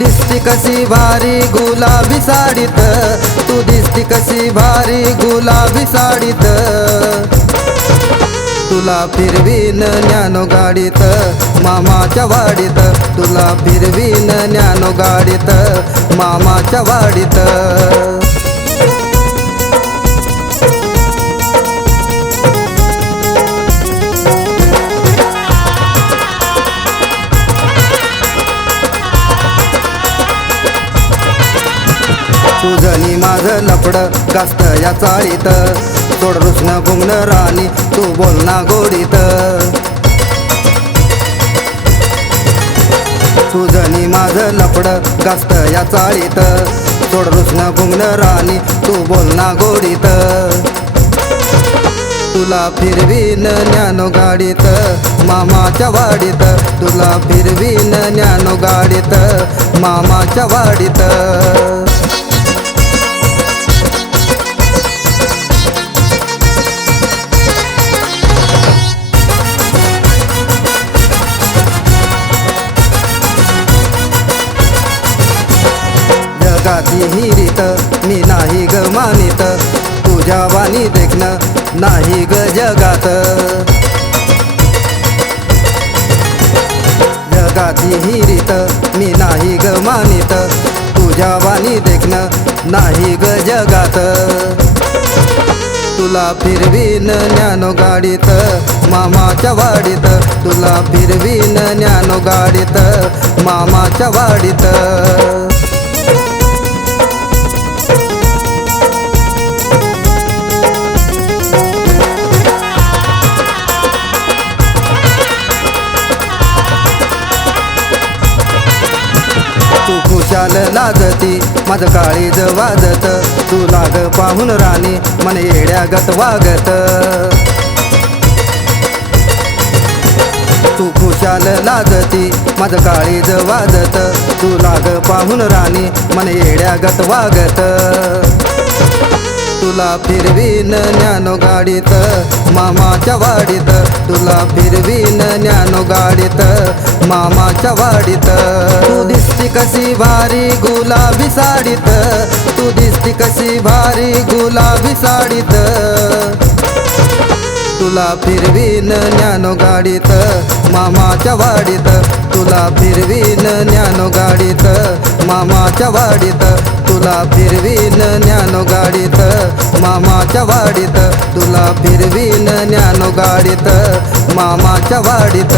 दिसती कशी भारी गुलाबी साडीत, तू दिसती कशी भारी गुलाबी साडीत, तुला फिरवीन न्यानो गाडीत मामाच्या वाडीत, तुला फिरवीन न्यानो गाडीत मामाच्या वाडीत. तुझं नी माझं लफडं गास्त या चाळीत, सोड रुसणं गुंगणं राणी तू बोल ना गोडीत. तुझं नी माझं लफडं गास्त या चाळीत, सोड रुसणं गुंगणं राणी तू बोल ना गोडीत. तुला फिरवीन न्यानो गाडीत मामाच्या वाडीत, तुला फिरवीन न्यानो गाडीत मामाच्या वाडीत. जगाची ही रीत मी नाही ग मानित, तुझ्या वाणी देखणं नाही ग जगात. जगाची ही रीत मी नाही ग मानित, तुझ्या वाणी देखणं नाही ग जगात. तुला फिरवीन न्यानो गाडीत मामाच्या वाडीत, तुला फिरवीन न्यानो गाडीत मामाच्या वाडीत. तू खुशाल लागती माझं काळीज वाजत, तू लाग पाहून राणी मन येड्यागत वागत. तू खुशाल लागती माझं काळीज वाजत, तू लाग पाहून राणी मन येड्यागत वागत. तुला फिरवीन न्यानो गाडीत मामाच्या वाडीत, तुला फिरवीन न्यानो गाडीत मामाच्या वाडीत. तू दिसती कशी भारी गुलाबी साडीत, तू दिसती कशी भारी गुलाबी साडीत, तुला फिरवीन न्यानो गाडीत मामाच्या वाडीत, तुला फिरवीन न्यानो गाडीत मामाच्या वाडीत, तुला फिरवीन न्यानो गाडीत मामाच्या वाडीत, तुला फिरवीन न्यानो गाडीत मामाच्या वाडीत.